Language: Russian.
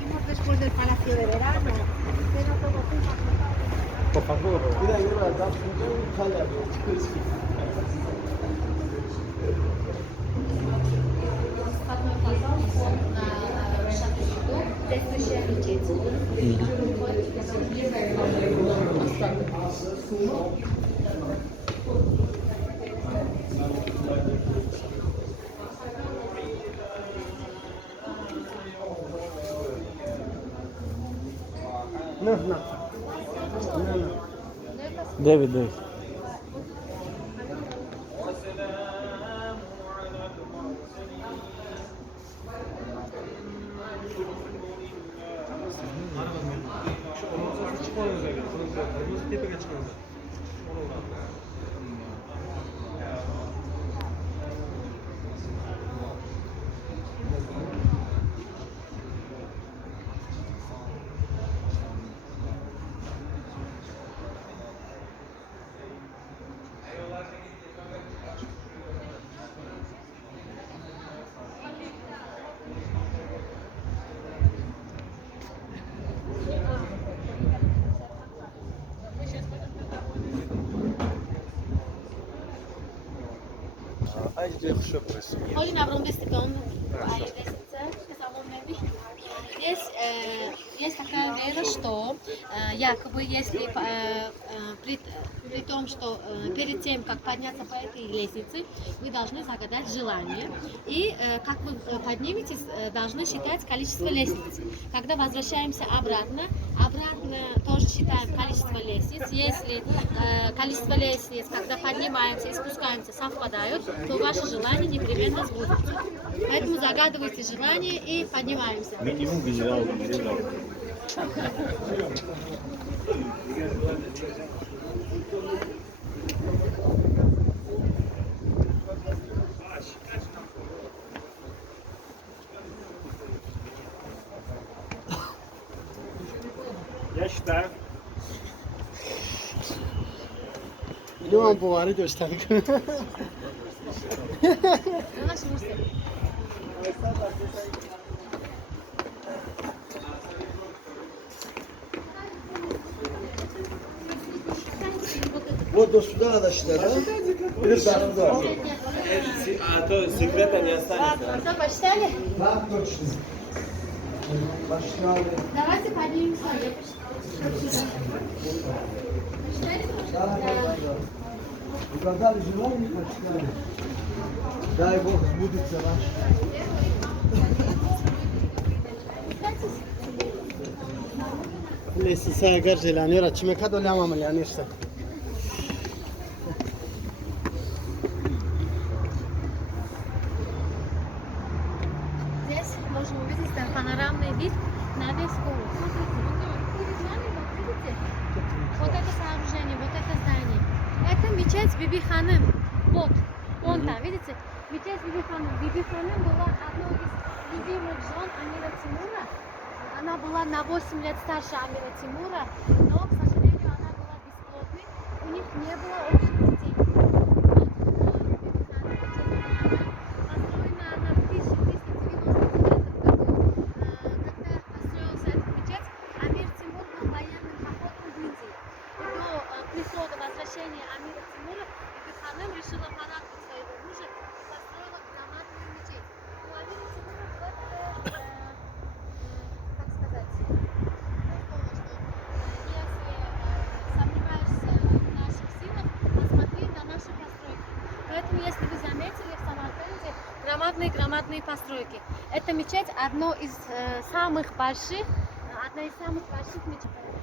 Vimos después del Palacio de Verano. Por favor. No, no. No, no. Дэвид, Дэвид. Tepeye çıkıyoruz. Ходим на Брондестикон, Здесь есть такая вера, что якобы если при том, что перед тем, как подняться по этой лестнице, вы должны загадать желание. И как вы подниметесь, должны считать количество лестниц. Когда возвращаемся обратно тоже считаем количество лестниц. Если количество лестниц, когда поднимаемся и спускаемся, совпадают, то ваше желание непременно сбудется. Поэтому загадывайте желание и поднимаемся. Минимум генерал. Я считаю. Ну, вам поварить ось так. Вот до сюда надо считать, да? Или туда? А то секрета не останется. Все, посчитали? Да, точно. Посчитали. Давайте поднимемся. Да, да. Угадали желание, посчитали. Дай Бог сбудется наш. Lesița e gărge la nera, ce mecat o leamă la nesa. Здесь можно увидеть панорамный вид на весь город. Смотрите, видите? Вот это сооружение, вот это здание. Это мечеть Биби Ханым. Вот, вон там, видите? Мечеть Биби Ханым. Биби Ханым была одной из любимых жен Амира Тимура. Она была на 8 лет старше Амира Тимура, но, к сожалению, она была бесплодной. У них не было общих детей. Построена она в 1399 году. Когда построился этот мечеть, Амир Тимур был военным походом в Индии. И до прихода, возвращения Амира Тимура, Биби Ханым решила порадовать своего мужа и построила громадную мечеть. У Амира Тимура была такая, как сказать, слово, что если сомневаешься в наших силах, посмотри на наши постройки. Поэтому, если вы заметили, в Самарканде громадные постройки. Эта мечеть одна из самых больших мечетей.